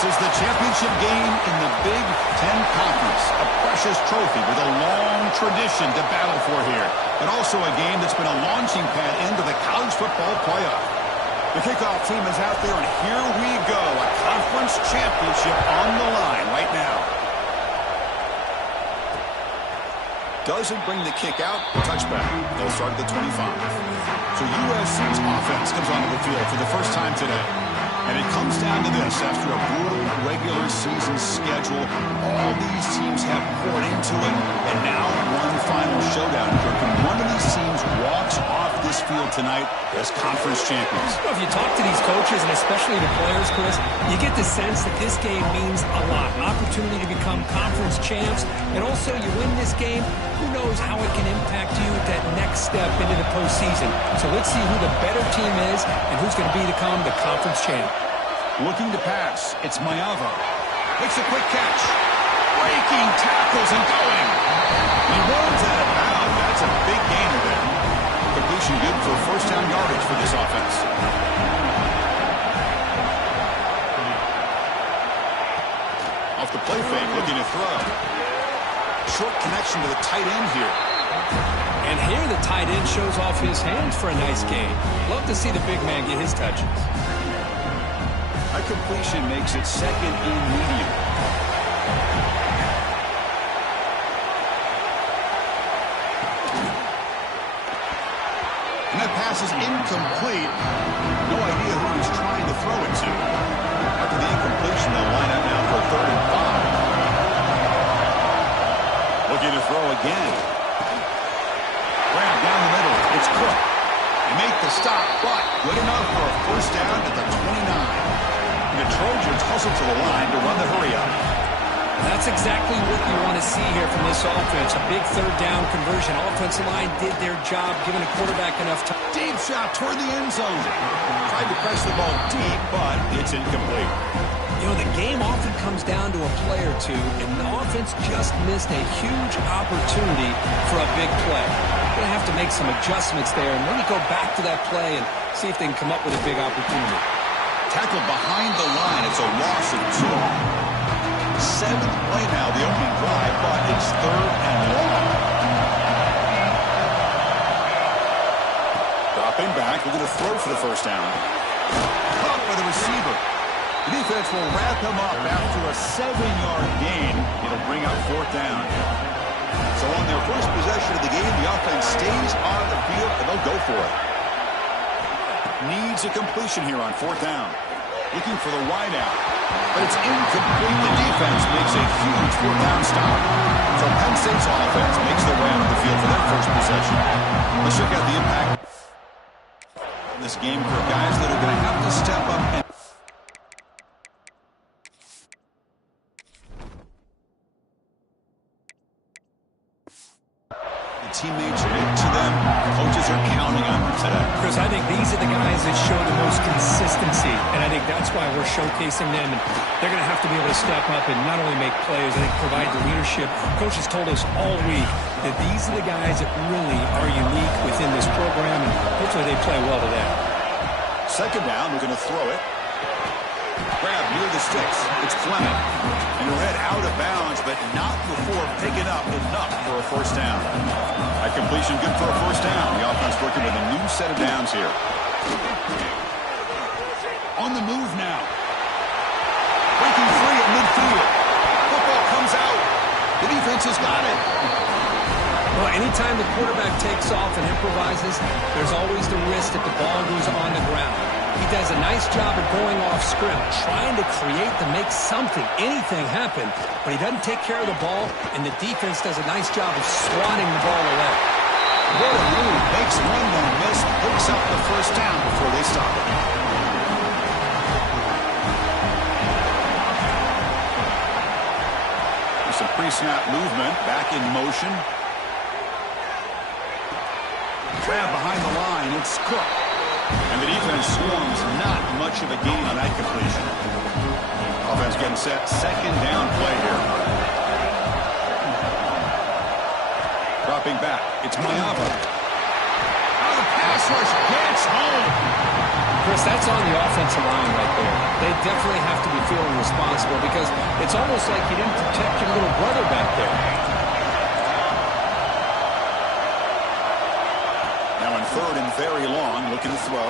This is the championship game in the Big Ten Conference. A precious trophy with a long tradition to battle for here. But also a game that's been a launching pad into the college football playoff. The kickoff team is out there, and here we go. A conference championship on the line right now. Doesn't bring the kick out. Touchback. They'll start at the 25. So USC's offense comes onto the field for the first time today. And it comes down to this. After a brutal regular season schedule, all these teams have poured into it, and now one final showdown. And one of these teams walks off this field tonight as conference champions. Well, if you talk to these coaches, and especially the players, Chris, you get the sense that this game means a lot. An opportunity to become conference champs, and also you win this game, who knows how it can impact you at that next step into the postseason. So let's see who the better team is and who's going to become the conference champ. Looking to pass. It's Mayava. Makes a quick catch. Breaking tackles and going. He runs out of bounds. That's a big gainer there. Completion good for first down yardage for this offense. Off the play fake, looking to throw. Short connection to the tight end here. And here the tight end shows off his hands for a nice gain. Love to see the big man get his touches. A completion makes it second and medium. And that pass is incomplete. No idea who he's trying to throw it to. After the incompletion, they'll line up now for 3rd and 5. Looking to throw again. Grab down the middle. It's Cook. They make the stop, but good enough for a first down at the 29. The Trojans hustle to the line to run the hurry-up. That's exactly what you want to see here from this offense. A big 3rd down conversion. Offensive line did their job, giving the quarterback enough time. Deep shot toward the end zone. Tried to press the ball deep, but it's incomplete. You know, the game often comes down to a play or two, and the offense just missed a huge opportunity for a big play. They're going to have to make some adjustments there and maybe go back to that play and see if they can come up with a big opportunity. Tackled behind the line. It's a loss of 2. 7th play now, the opening drive, but it's 3rd and long. Dropping back, we're going to throw for the first down. Caught by the receiver. The defense will wrap him up after a 7-yard gain. It'll bring up 4th down. So on their first possession of the game, the offense stays on the field, and they'll go for it. Needs a completion here on 4th down. Looking for the wide out. But it's incomplete. The defense makes a huge 4th down stop. So Penn State's offense makes their way onto the field for their first possession. Let's check out the impact in this game for guys that are going to have to step up and teammates look to them. Coaches are counting on them today. Chris, I think these are the guys that show the most consistency, and I think that's why we're showcasing them. And they're going to have to be able to step up and not only make plays, I think provide the leadership. Coaches told us all week that these are the guys that really are unique within this program, and hopefully they play well today. 2nd down, we're going to throw it. Grab near the sticks. It's Fleming. And read out of bounds, but not before picking up enough for a first down. A completion good for a first down. The offense working with a new set of downs here. On the move now. Breaking free at midfield. Football comes out. The defense has got it. Well, anytime the quarterback takes off and improvises, there's always the risk that the ball goes on the ground. He does a nice job of going off script, trying to create to make something, anything happen, but he doesn't take care of the ball, and the defense does a nice job of swatting the ball away. What a move. Makes one no miss, picks up the first down before they stop it. There's some pre-snap movement, back in motion. Grab behind the line, it's Cook. And the defense swarms, not much of a gain on that completion. Offense getting set, 2nd down play here. Dropping back, it's Mayava. Now the pass rush gets home. Chris, that's on the offensive line right there. They definitely have to be feeling responsible because it's almost like you didn't protect your little brother back there. Now in third and very long, looking to throw.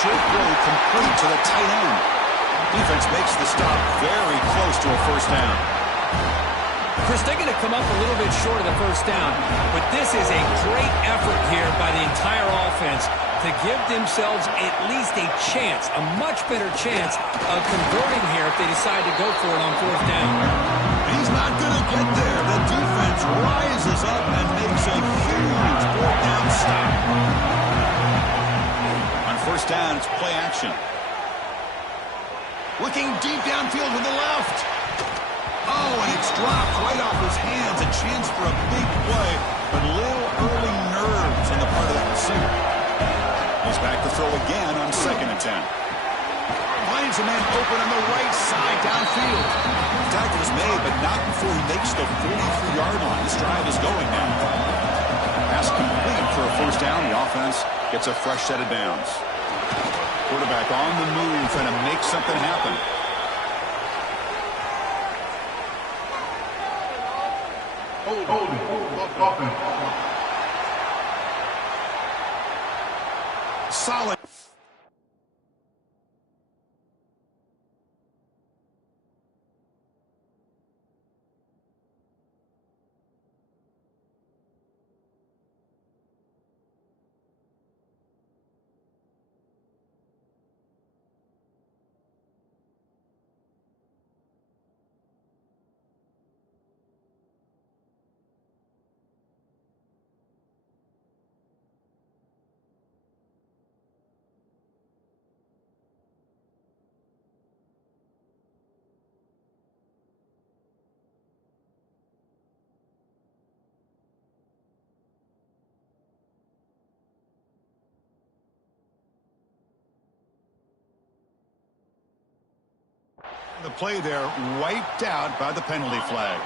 Short throw complete to the tight end. Defense makes the stop very close to a first down. Chris, they're going to come up a little bit short of the first down, but this is a great effort here by the entire offense to give themselves at least a chance, a much better chance of converting here if they decide to go for it on fourth down. He's not going to get there. The defense rises up and makes a huge fourth down stop. On first down, it's play action. Looking deep downfield with the left. Oh, and it's dropped right off his hands. A chance for a big play, but little early nerves on the part of that receiver. He's back to throw again on 2nd and 10. Finds a man open on the right side downfield. The tackle is made, but not before he makes the 43-yard line. This drive is going now. Pass complete for a first down. The offense gets a fresh set of downs. Quarterback on the move, trying to make something happen. Solid. The play there wiped out by the penalty flag.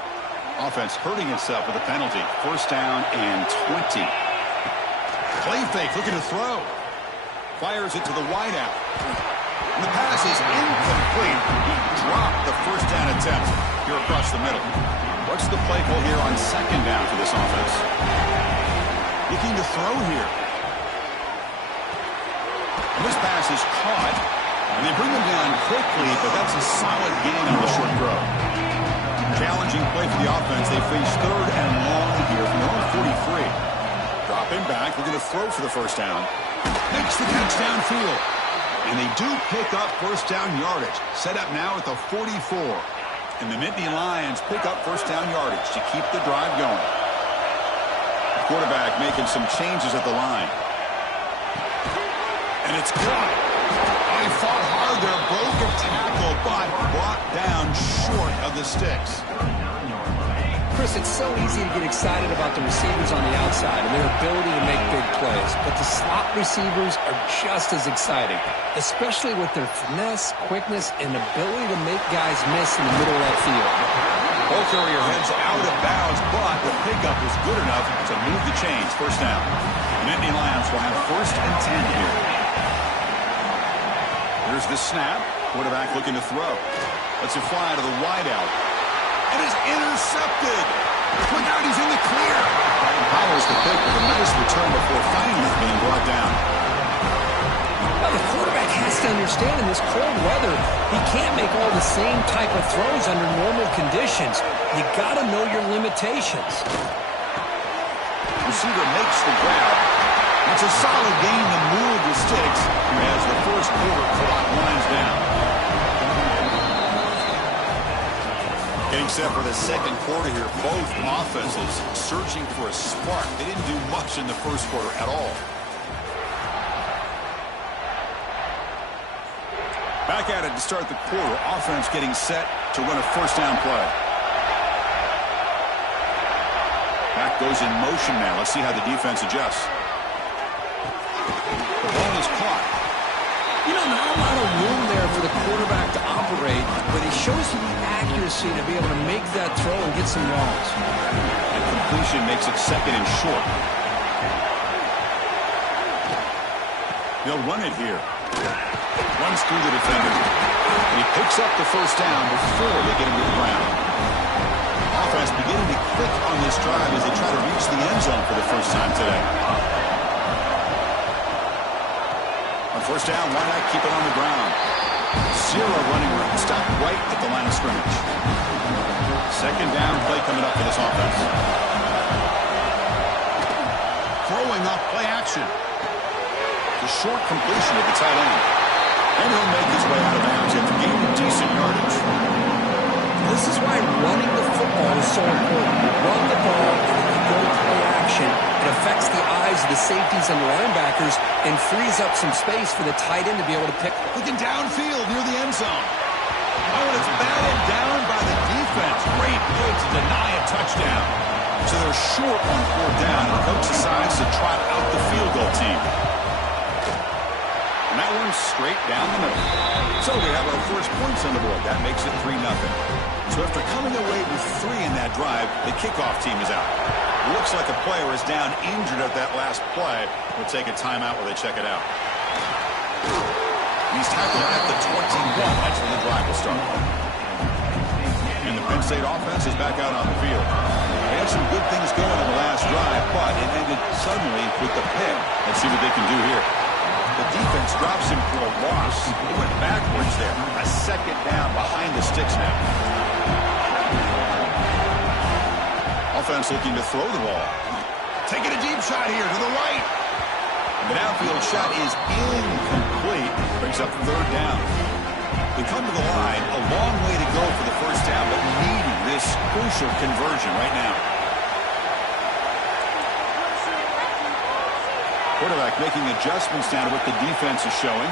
Offense hurting itself with a penalty. First down and 20. Play fake, looking to throw. Fires it to the wideout. And the pass is incomplete. He dropped the first down attempt here across the middle. What's the play call here on 2nd down for this offense? Looking to throw here. And this pass is caught. And they bring him down quickly, but that's a solid gain on the short throw. Challenging play for the offense. They face 3rd and long here from their own 43. Dropping back, looking to throw for the first down. Makes the catch downfield. And they do pick up first down yardage. Set up now at the 44. And the Nittany Lions pick up first down yardage to keep the drive going. The quarterback making some changes at the line. And it's caught. He fought hard there, broke a tackle, but brought down short of the sticks. Chris, it's so easy to get excited about the receivers on the outside and their ability to make big plays, but the slot receivers are just as exciting, especially with their finesse, quickness, and ability to make guys miss in the middle of that field. Ball carrier heads out of bounds, but the pickup was good enough to move the chains. First down. The Nittany Lions will have 1st and 10 here. Here's the snap. Quarterback looking to throw. Lets it fly to the wideout. It is intercepted. Look out, he's in the clear. Brian Powers the pick with a nice return before finally being brought down. Well, the quarterback has to understand in this cold weather, he can't make all the same type of throws under normal conditions. You got to know your limitations. Receiver makes the grab. It's a solid gain to move the sticks as the first quarter clock winds down. Getting set for the second quarter here. Both offenses searching for a spark. They didn't do much in the first quarter at all. Back at it to start the quarter. Offense getting set to run a first down play. Back goes in motion now. Let's see how the defense adjusts. The ball is caught. You know, not a lot of room there for the quarterback to operate, but he shows you the accuracy to be able to make that throw and get some yards. And completion makes it 2nd and short. They'll run it here. Runs through the defender. And he picks up the first down before they get him to the ground. Offense beginning to click on this drive as they try to reach the end zone for the first time today. On first down, why not keep it on the ground? Zero running room, stopped right at the line of scrimmage. Second down play coming up for this offense. Throwing up play action. The short completion at the tight end. And he'll make his way out of bounds after gaining decent yardage. This is why running the football is so important. Run the ball, and then you go play action. It affects the eyes of the safeties and the linebackers and frees up some space for the tight end to be able to pick. Looking downfield near the end zone. Oh, and it's batted down by the defense. Great play to deny a touchdown. So they're short on fourth down, and the coach decides to trot out the field goal team. And that one's straight down the middle. So we have our first points on the board. That makes it 3-0. So after coming away with 3 in that drive, the kickoff team is out. Looks like a player is down injured at that last play. We'll take a timeout while they check it out. He's tackled at the 21. That's when the drive will start. And the Penn State offense is back out on the field. They had some good things going in the last drive, but it ended suddenly with the pick. Let's see what they can do here. The defense drops him for a loss. He went backwards there. A second down behind the sticks now. Offense looking to throw the ball. Taking a deep shot here to the right. The downfield shot is incomplete. Brings up third down. They come to the line. A long way to go for the first down, but needing this crucial conversion right now. Quarterback making adjustments down to what the defense is showing.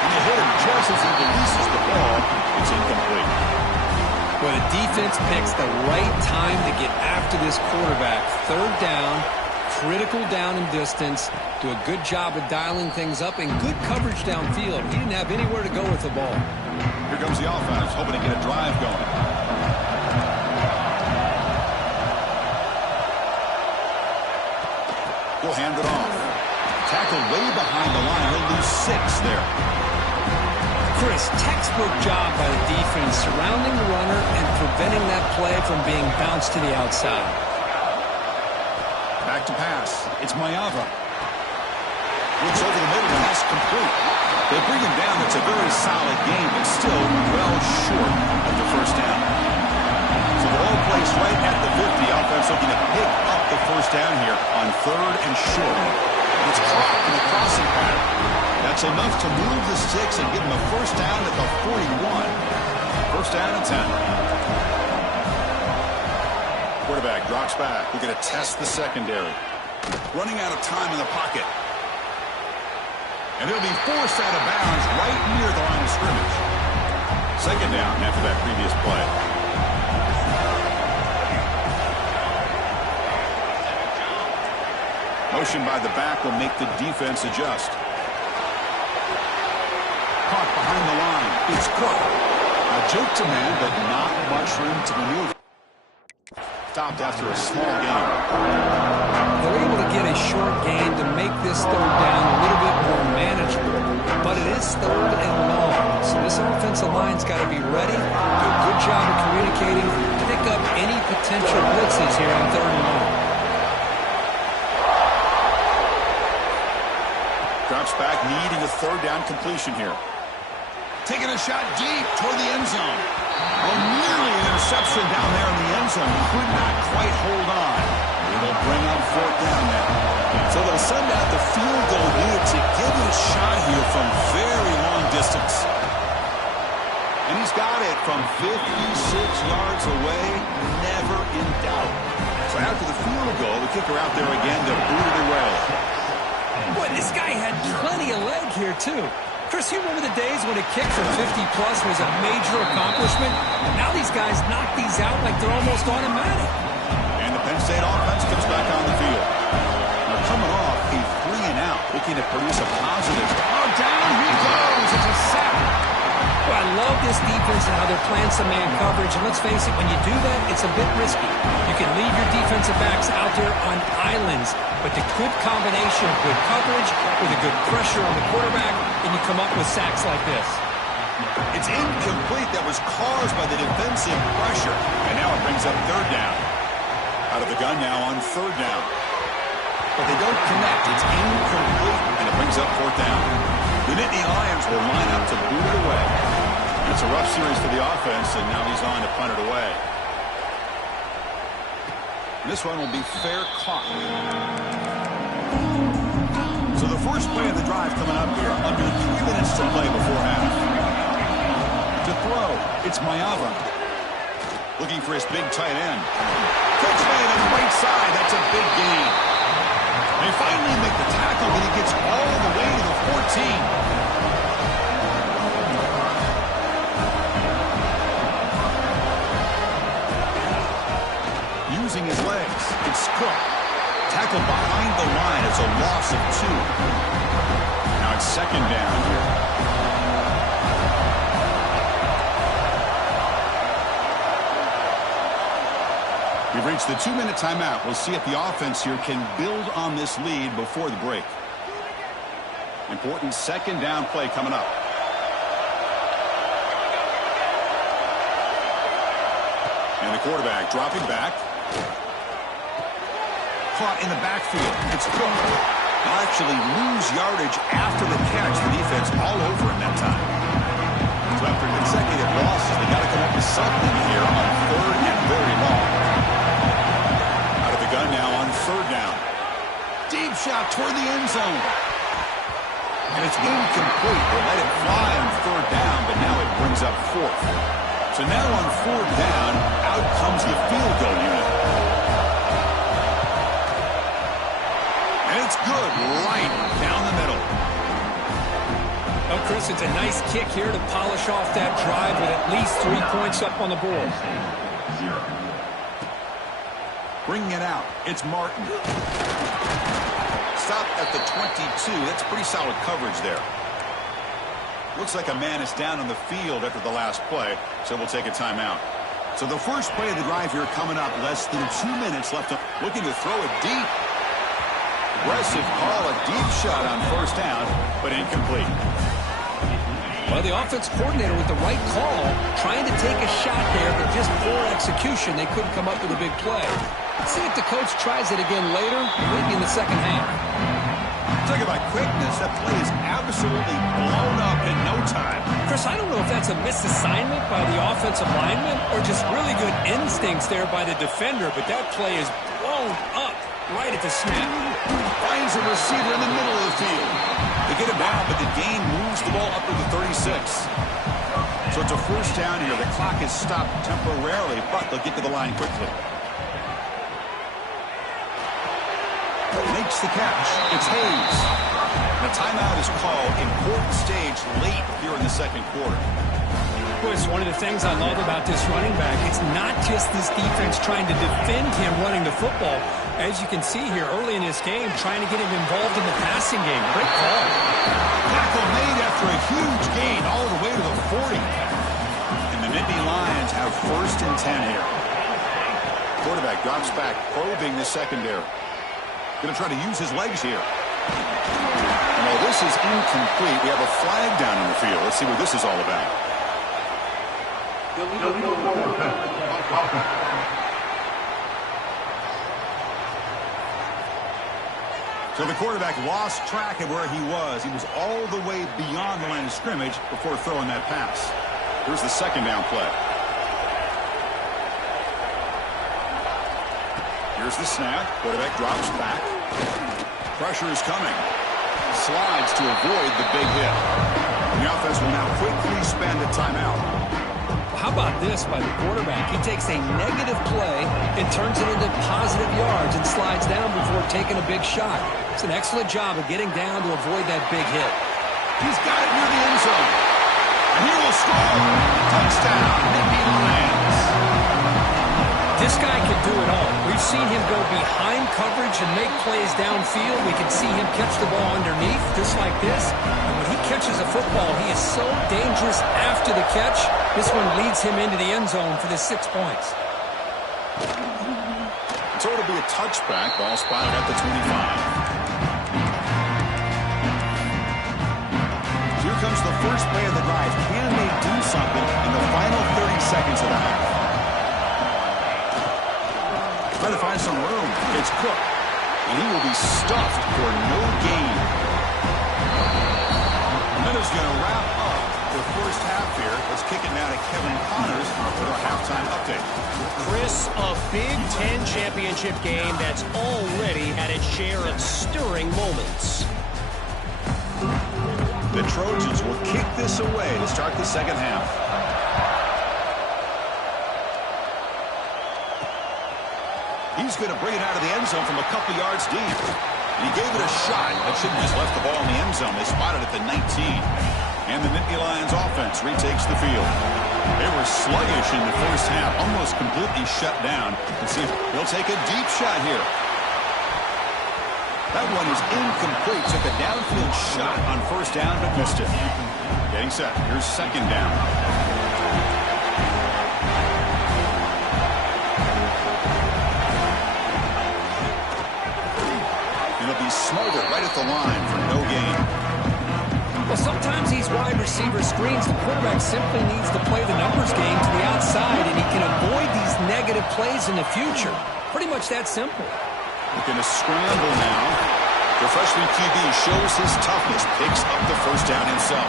And they hit him just as he releases the ball. It's incomplete. Well, the defense picks the right time to get after this quarterback. Third down, critical down and distance. Do a good job of dialing things up and good coverage downfield. He didn't have anywhere to go with the ball. Here comes the offense, hoping to get a drive going. He'll hand it off. Tackled way behind the line. He'll lose 6 there. Chris, textbook job by the defense surrounding the runner and preventing that play from being bounced to the outside. Back to pass. It's Mayava. Looks over the middle and that's complete. They bring him down. It's a very solid game, but still well short of the first down. So the ball placed right at the 50. Offense looking to pick up the first down here on third and short. It's caught in the crossing pattern. That's enough to move the sticks and give him a first down at the 41. First down and 10. Quarterback drops back. We're going to test the secondary. Running out of time in the pocket. And he'll be forced out of bounds right near the line of scrimmage. Second down after that previous play. Motion by the back will make the defense adjust. Caught behind the line. It's Cook. A joke to man, but not much room to maneuver. Stopped after a small gain. They're able to get a short gain to make this third down a little bit more manageable. But it is third and long. So this offensive line's got to be ready, do a good job of communicating, pick up any potential blitzes here on third and long. Drops back, needing a third down completion here. Taking a shot deep toward the end zone. Oh, nearly an interception down there in the end zone. Could not quite hold on. It'll bring up fourth down now. So they'll send out the field goal unit to give it a shot here from very long distance. And he's got it from 56 yards away, never in doubt. So after the field goal, the kicker out there again to boot it away. Boy, this guy had plenty of leg here, too. Chris, you remember the days when a kick from 50-plus was a major accomplishment? Now these guys knock these out like they're almost automatic. And the Penn State offense comes back on the field. Now coming off a 3-and-out, looking to produce a positive. Oh, down he goes. It's a sack. Well, I love this defense and how they're playing some man coverage. And let's face it, when you do that, it's a bit risky. You can leave your defensive backs out there on islands, but the good combination of good coverage with a good pressure on the quarterback, and you come up with sacks like this. It's incomplete. That was caused by the defensive pressure. And now it brings up third down. Out of the gun now on third down. But they don't connect. It's incomplete, and it brings up fourth down. The Nittany Lions will line up to boot it away. It's a rough series for the offense, and now he's on to punt it away. This one will be fair caught. So the first play of the drive coming up here, under 3 minutes to play before half. To throw, it's Mayava. Looking for his big tight end. Catch made on the right side. That's a big gain. They finally make the tackle, but he gets all the way to the 14. Using his legs, it's Cook. Tackled behind the line. It's a loss of 2. Now it's second down here. We've reached the 2-minute timeout. We'll see if the offense here can build on this lead before the break. Important second down play coming up. And the quarterback dropping back. Caught in the backfield. It's Cook. They'll actually lose yardage after the catch. The defense all over him that time. So after consecutive losses, they got to come up with something here on third and very long. Gun now on third down. Deep shot toward the end zone. And it's incomplete. They let it fly on third down, but now it brings up fourth. So now on fourth down, out comes the field goal unit. And it's good right down the middle. Well, Chris, it's a nice kick here to polish off that drive with at least 3 points up on the board. Bringing it out, it's Martin. Stop at the 22. That's pretty solid coverage there. Looks like a man is down on the field after the last play, so we'll take a timeout. So the first play of the drive here coming up, less than 2 minutes left. Looking to throw it deep. Aggressive call, a deep shot on first down, but incomplete. Well, the offense coordinator with the right call, trying to take a shot there, but just poor execution. They couldn't come up with a big play. Let's see if the coach tries it again later, maybe in the second half. Talk about quickness. That play is absolutely blown up in no time. Chris, I don't know if that's a misassignment by the offensive lineman or just really good instincts there by the defender, but that play is blown up right at the snap. Finds a receiver in the middle of the field. They get him down, but the gain moves the ball up to the 36. So it's a first down here. The clock is stopped temporarily, but they'll get to the line quickly. Makes the catch. It's Hayes. The timeout is called. Important stage late here in the second quarter. Boy, it's one of the things I love about this running back. It's not just this defense trying to defend him running the football. As you can see here early in this game, trying to get him involved in the passing game. Great call. Tackle made after a huge gain all the way to the 40. And the Nittany Lions have first and 10 here. Quarterback drops back, probing the secondary. Going to try to use his legs here. And while this is incomplete, we have a flag down in the field. Let's see what this is all about. So the quarterback lost track of where he was. He was all the way beyond the line of scrimmage before throwing that pass. Here's the second down play. Here's the snap. Quarterback drops back. Pressure is coming. Slides to avoid the big hit. And the offense will now quickly spend a timeout. How about this by the quarterback? He takes a negative play and turns it into positive yards and slides down before taking a big shot. It's an excellent job of getting down to avoid that big hit. He's got it near the end zone. And he will score. Touchdown, Nittany Lions. This guy can do it all. We've seen him go behind coverage and make plays downfield. We can see him catch the ball underneath, just like this. And when he catches a football, he is so dangerous after the catch. This one leads him into the end zone for the 6 points. So it'll be a touchback. Ball spotted at the 25. Here comes the first play of the drive. Can they do something in the final 30 seconds of the half? Try to find some room. It's Cook. And he will be stuffed for no gain. That is going to wrap up the first half here. Let's kick it now to Kevin Connors for our halftime update. Chris, a Big Ten championship game that's already had its share of stirring moments. The Trojans will kick this away to start the second half. He's going to bring it out of the end zone from a couple yards deep. And he gave it a shot. That shouldn't have just left the ball in the end zone. They spotted it at the 19. And the Nittany Lions offense retakes the field. They were sluggish in the first half, almost completely shut down. Let's see if they'll take a deep shot here. That one is incomplete. Took a downfield shot on first down, but missed it. Getting set. Here's second down. It'll be Smolder right at the line for no gain. Well, sometimes these wide receiver screens, the quarterback simply needs to play the numbers game to the outside, and he can avoid these negative plays in the future. Pretty much that simple. Looking to scramble now. The freshman QB shows his toughness, picks up the first down himself.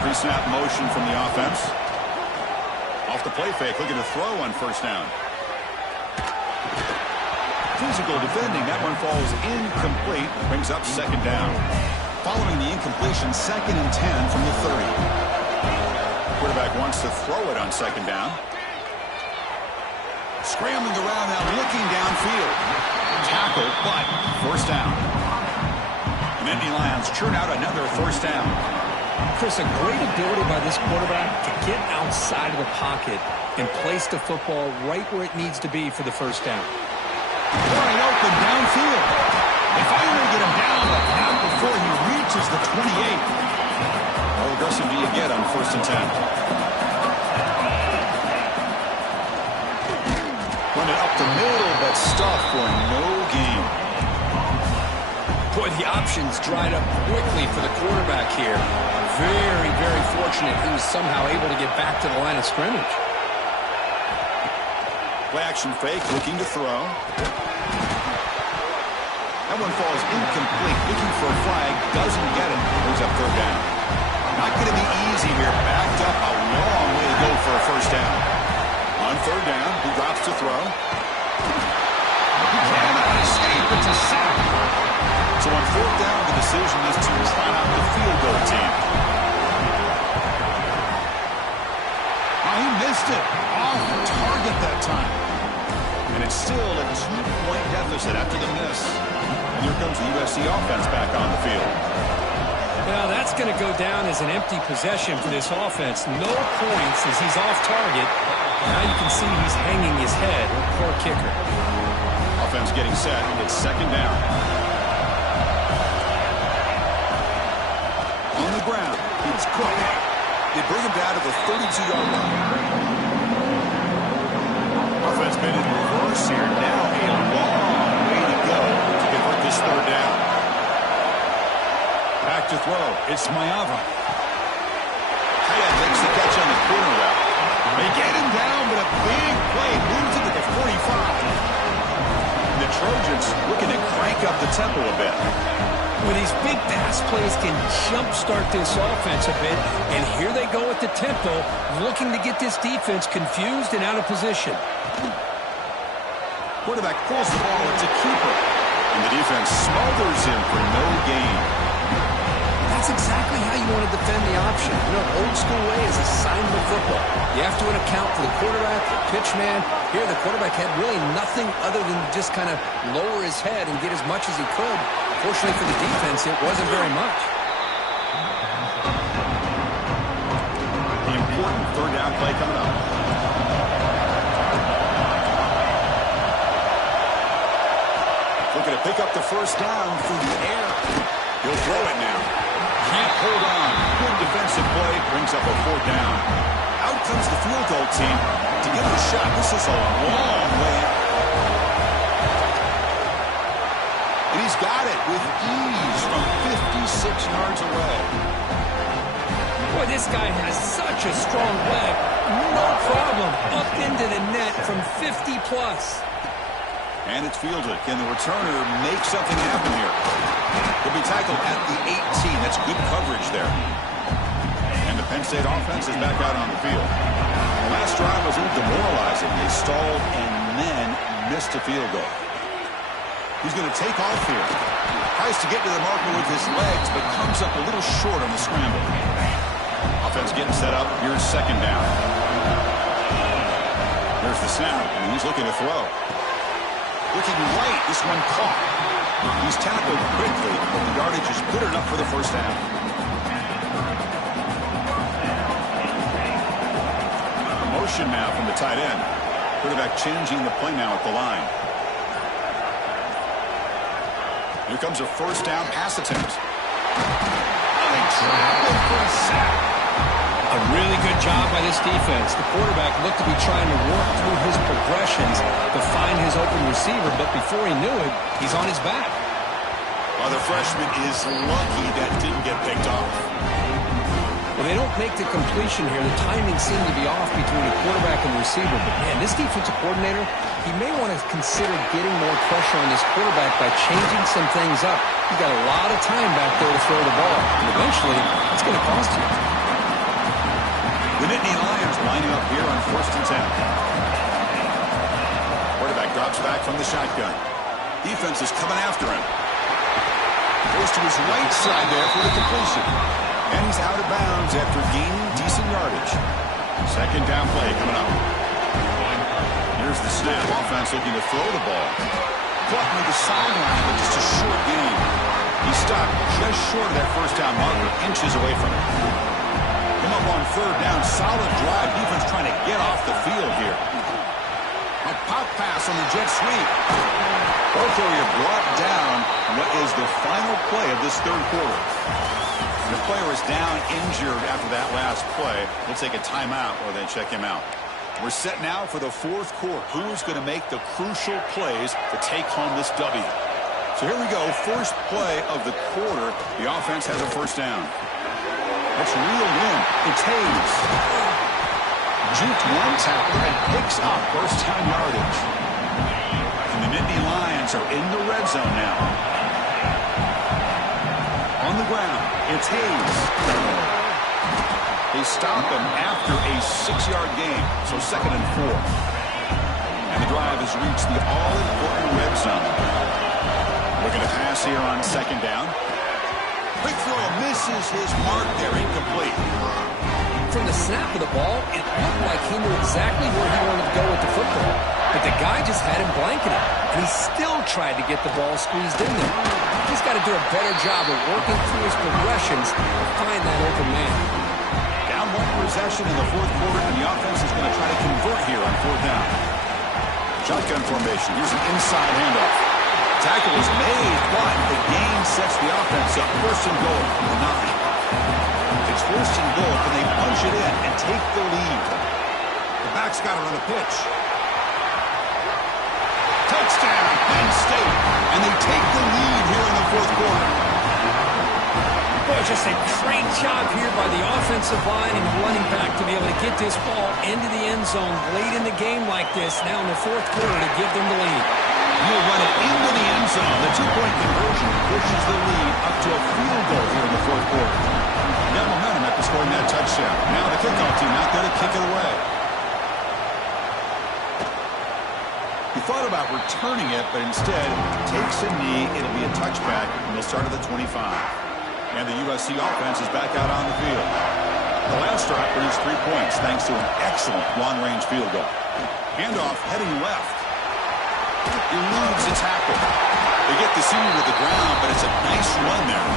Pre-snap motion from the offense. Off the play fake, looking to throw on first down. Physical defending. That one falls incomplete. Brings up second down. Following the incompletion, 2nd and 10 from the 30. Quarterback wants to throw it on second down. Scrambling around now, looking downfield. Tackled, but first down. The Nittany Lions churn out another first down. Chris, a great ability by this quarterback to get outside of the pocket and place the football right where it needs to be for the first down. Wide open downfield. They finally get him down, but not before he reaches the 28. How aggressive do you get on 1st and 10? Run it up the middle, but stuffed for no gain. Boy, the options dried up quickly for the quarterback here. Very, very fortunate he was somehow able to get back to the line of scrimmage. Play action fake, looking to throw. That one falls incomplete. Looking for a flag, doesn't get it. Brings up third down. Not going to be easy here. Backed up a long way to go for a first down. On third down, he drops to throw. He cannot escape. It's a sack. So on fourth down, the decision is to try out the field goal team. He missed it. Off target that time. And it's still a 2-point deficit after the miss. And here comes the USC offense back on the field. Well, that's going to go down as an empty possession for this offense. No points as he's off target. Now you can see he's hanging his head. Poor kicker. Offense getting set. It's second down. On the ground, it's Cook. They bring him down to the 32-yard line. Offense been in reverse here. Now a long way to go to convert this third down. Back to throw. It's Mayava. Hayat makes the catch on the corner route. They get him down, but a big play moves into the 45. The Trojans looking to crank up the tempo a bit. Well, these big pass plays can jumpstart this offense a bit, and here they go at the tempo, looking to get this defense confused and out of position. Quarterback pulls the ball, it's a keeper, and the defense smothers him for no gain. That's exactly how you want to defend the option. You know, old school way is assignment football. You have to account for the quarterback, the pitch man. Here, the quarterback had really nothing other than just kind of lower his head and get as much as he could. Fortunately for the defense, it wasn't very much. The important third down play coming up. Looking to pick up the first down through the air. He'll throw it now. Can't hold on. Good defensive play. Brings up a fourth down. Out comes the field goal team to give it a shot. This is a long way out. And he's got it with ease from 56 yards away. Boy, this guy has such a strong leg. No problem. Up into the net from 50 plus. And it's fielded. Can the returner make something happen here? He'll be tackled at the 18. That's good coverage there. And the Penn State offense is back out on the field. The last drive was a little demoralizing. They stalled and then missed a field goal. He's going to take off here. Tries to get to the marker with his legs, but comes up a little short on the scramble. Offense getting set up. Here's second down. There's the snap, and he's looking to throw. Looking right, this one caught. He's tackled quickly, but the yardage is good enough for the first half. Motion now from the tight end. Quarterback changing the play now at the line. Here comes a first down pass attempt. And they trap him for a sack. A really good job by this defense. The quarterback looked to be trying to work through his progressions to find his open receiver, but before he knew it, he's on his back. Well, the freshman is lucky that didn't get picked off. Well, they don't make the completion here. The timing seemed to be off between the quarterback and the receiver. But, man, this defensive coordinator, he may want to consider getting more pressure on this quarterback by changing some things up. He's got a lot of time back there to throw the ball. And eventually, it's going to cost you. The Nittany Lions lining up here on 1st and 10. Quarterback drops back from the shotgun. Defense is coming after him. Goes to his right side there for the completion. And he's out of bounds after gaining decent yardage. Second down play coming up. Here's the snap. Offense looking to throw the ball. Caught near the sideline, but just a short gain. He stopped just short of that first down marker, inches away from it. Come up on third down. Solid drive. Defense trying to get off the field here. A pop pass on the jet sweep. Ball carrier brought down on what is the final play of this third quarter. The player is down injured after that last play. We'll take a timeout or they check him out. We're set now for the fourth quarter. Who is going to make the crucial plays to take home this W? So here we go. First play of the quarter. The offense has a first down. Let's reel in. It's Hayes. Juked one tackler and picks up first down yardage. And the Nittany Lions are in the red zone now. On the ground, it's Hayes. They stop him after a 6-yard gain, so 2nd and 4. And the drive has reached the all-important red zone. Looking to pass here on 2nd down. Quick throw misses his mark there, incomplete. From the snap of the ball, it looked like he knew exactly where he wanted to go with the football. But the guy just had him blanketed, and he still tried to get the ball squeezed in there. He's got to do a better job of working through his progressions to find that open man. Down one possession in the fourth quarter, and the offense is going to try to convert here on 4th down. Shotgun formation. Here's an inside handoff. Tackle is made, but the gain sets the offense up. 1st and goal from the 9. It's 1st and goal. Can they punch it in and take the lead? The back's got to run a pitch. Touchdown, Penn State. And they take the lead here in the fourth quarter. Boy, just a great job here by the offensive line and running back to be able to get this ball into the end zone late in the game like this, now in the fourth quarter to give them the lead. He'll run it into the end zone. The 2-point conversion pushes the lead up to a field goal here in the fourth quarter. Got momentum after scoring that touchdown. Now the kickoff team out there to kick it away. He thought about returning it, but instead takes a knee. It'll be a touchback, and they'll start at the 25. And the USC offense is back out on the field. The last drive produced 3 points thanks to an excellent long-range field goal. Handoff heading left. Eludes the tackle. They get the senior to the ground, but it's a nice run there.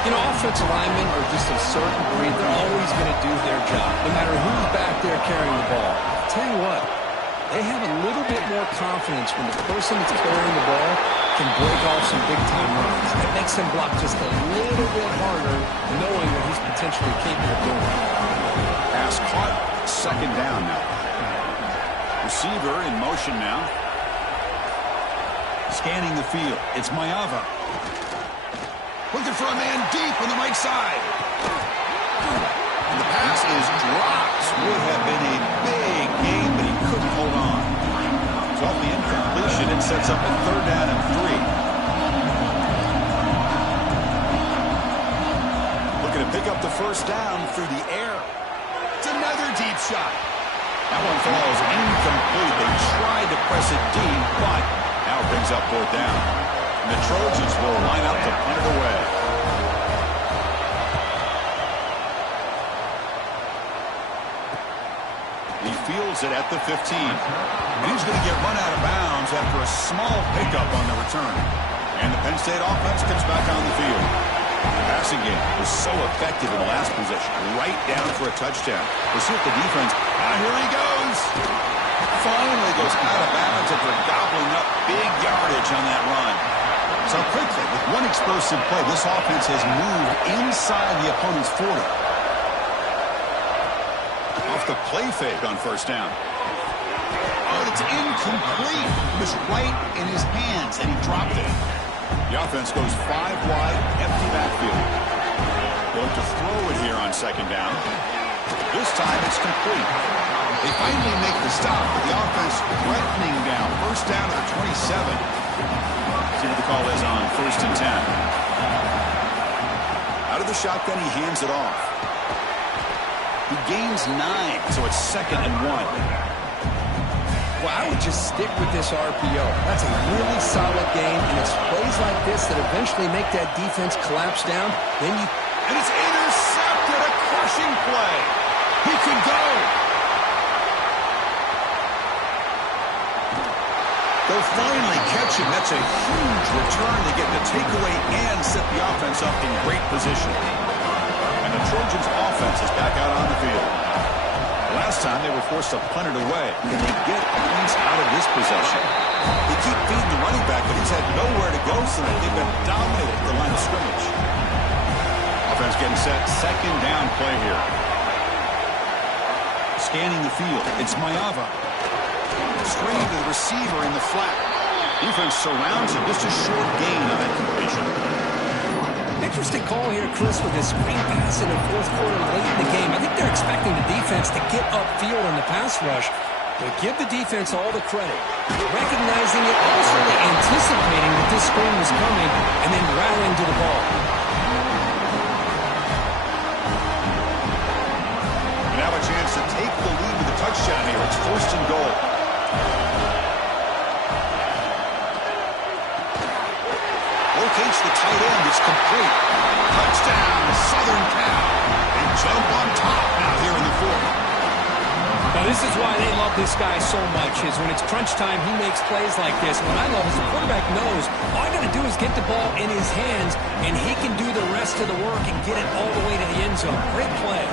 You know, offensive linemen are just a certain breed. They're always going to do their job, no matter who's back there carrying the ball. I'll tell you what, they have a little bit more confidence when the person that's carrying the ball can break off some big-time runs. That makes him block just a little bit harder, knowing what he's potentially capable of doing. Pass caught, second down now. Receiver in motion now. Scanning the field. It's Mayava. Looking for a man deep on the right side. And the pass is dropped. Would have been a big game, but he couldn't hold on. So off the incompletion, it sets up a third down and 3. Looking to pick up the first down through the air. It's another deep shot. That one falls incomplete. They tried to press it deep, but now it brings up fourth down. And the Trojans will line up to punt it away. He fields it at the 15. And he's going to get run out of bounds after a small pickup on the return. And the Penn State offense comes back on the field. The passing game was so effective in the last possession. Right down for a touchdown. We'll see if the defense... here he goes! Finally goes out of bounds after gobbling up big yardage on that run. So quickly, with one explosive play, this offense has moved inside the opponent's 40. Off the play fake on first down. Oh, it's incomplete. It was right in his hands, and he dropped it. The offense goes 5 wide, empty backfield. They'll look to throw it here on second down. This time it's complete. They finally make the stop, but the offense threatening down. First down to the 27. See what the call is on first and 10. Out of the shotgun, he hands it off. He gains 9, so it's second and 1. Well, I would just stick with this RPO. That's a really solid game, and it's plays like this that eventually make that defense collapse down. And it's intercepted, a crushing play. He can go. They'll finally catch him. That's a huge return to get the takeaway and set the offense up in great position. And the Trojans' offense is back out on the field. Last time they were forced to punt it away. Can they get points out of this possession? They keep feeding the running back, but he's had nowhere to go, so they've been dominated at the line of scrimmage. Offense getting set. Second down play here. Scanning the field. It's Mayava. Straight to the receiver in the flat. Defense surrounds him. Just a short gain on that completion. Interesting call here, Chris, with this screen pass in the fourth quarter late in the game. I think they're expecting the defense to get upfield on the pass rush, but give the defense all the credit. Recognizing it, also anticipating that this screen was coming, and then rallying to the ball. And now a chance to take the lead with a touchdown here. It's first and goal. Locates the tight end. It's complete. Touchdown, Southern Cal. They jump on top now here in the fourth. Now, this is why they love this guy so much, is when it's crunch time, he makes plays like this. What I love is the quarterback knows all I got to do is get the ball in his hands, and he can do the rest of the work and get it all the way to the end zone. Great play.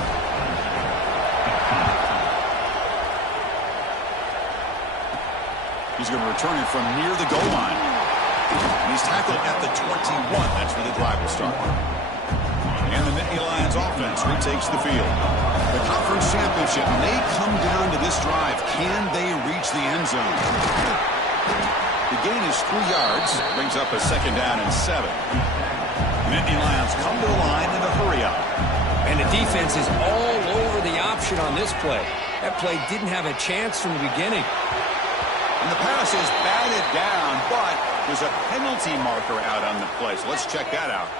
He's going to return it from near the goal line. And he's tackled at the 21. That's where the drive will start. And the Nittany Lions offense retakes the field. The conference championship may come down to this drive. Can they reach the end zone? The gain is 3 yards. Brings up a second down and 7. The Nittany Lions come to the line in a hurry up. And the defense is all over the option on this play. That play didn't have a chance from the beginning. And the pass is batted down, but there's a penalty marker out on the play. So let's check that out.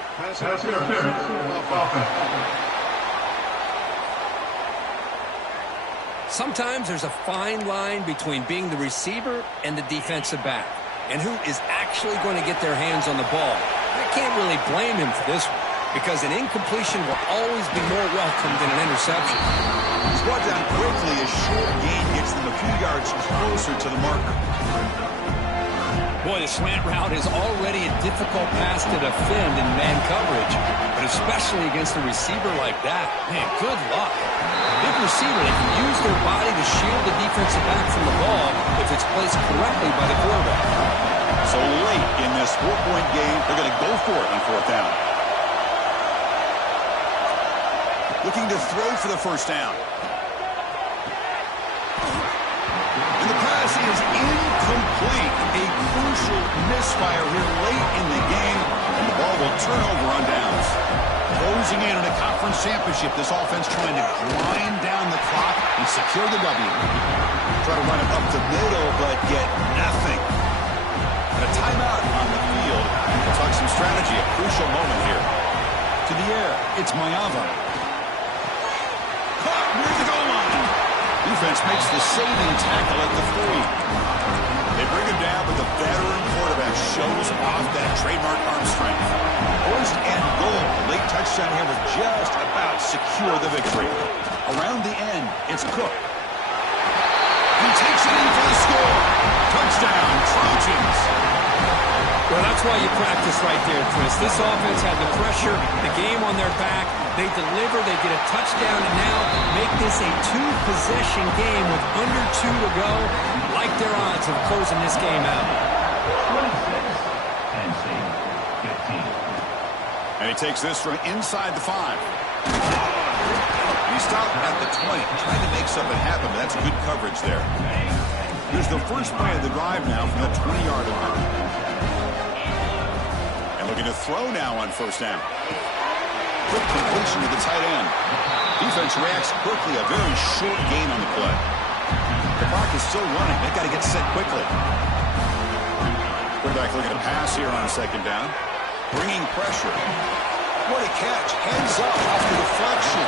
Sometimes there's a fine line between being the receiver and the defensive back, and who is actually going to get their hands on the ball. I can't really blame him for this one, because an incompletion will always be more welcome than an interception. He's brought down quickly. A short gain gets them a few yards closer to the marker. Boy, the slant route is already a difficult pass to defend in man coverage, but especially against a receiver like that. Man, good luck. Big receiver, they can use their body to shield the defensive back from the ball if it's placed correctly by the quarterback. So late in this 4-point game, they're going to go for it on 4th down. Looking to throw for the first down. And the pass is incomplete. A crucial misfire here late in the game, and the ball will turn over on downs. Closing in on a conference championship, this offense trying to grind down the clock and secure the W. Try to run it up the middle, but get nothing. And a timeout on the field. We'll talk some strategy, a crucial moment here. To the air, it's Mayava. Caught near the goal line. Defense makes the saving tackle at the 3. They bring him down, but the veteran quarterback shows off that trademark arm strength. First and goal. Late touchdown here will just about secure the victory. Around the end, it's Cook. He takes it in for the score. Touchdown, Trojans. Well, that's why you practice right there, Chris. This offense had the pressure, the game on their back. They deliver, they get a touchdown, and now make this a 2-possession game with under 2 to go. Like their odds of closing this game out. And he takes this from inside the 5. He stopped at the 20, trying to make something happen, but that's good coverage there. Here's the first play of the drive now from the 20-yard line. And looking to throw now on first down. Quick completion to the tight end. Defense reacts quickly, a very short gain on the play. The clock is still running. They've got to get set quickly. Quarterback looking to pass here on second down. Bringing pressure. What a catch. Heads up off the deflection.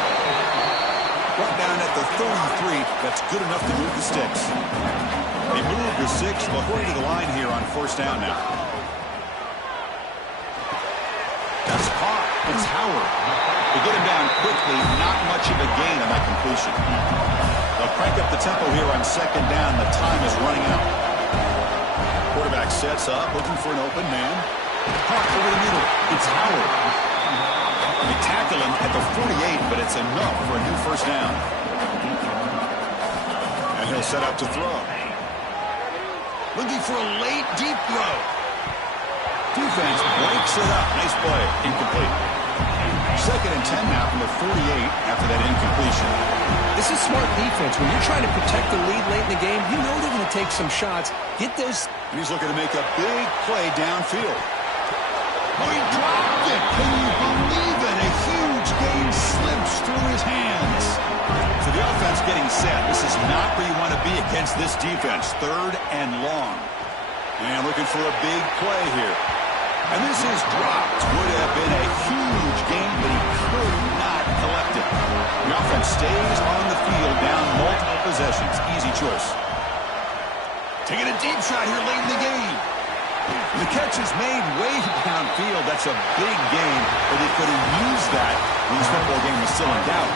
Brought down at the 33. That's good enough to move the sticks. They move the 6. They'll hurry to the line here on first down now. That's caught. It's Howard. They get him down quickly. Not much of a gain on that completion. They'll crank up the tempo here on second down. The time is running out. Quarterback sets up, looking for an open man. Caught over the middle. It's Howard. They tackle him at the 48, but it's enough for a new first down. And he'll set up to throw. Looking for a late, deep throw. Defense breaks it up. Nice play. Incomplete. Second and 10 now from the 48 after that incompletion. This is smart defense. When you're trying to protect the lead late in the game, you know they're going to take some shots. Get those. He's looking to make a big play downfield. Oh, he dropped it. Can you believe it? A huge gain slips through his hands. So the offense getting set. This is not where you want to be against this defense. 3rd and long. And looking for a big play here. And this is dropped. Would have been a huge gain, but he could not collect it. The offense stays on the field down multiple possessions. Easy choice. Taking a deep shot here late in the game. The catch is made way downfield. That's a big gain, but they could have used that when this football game was still in doubt.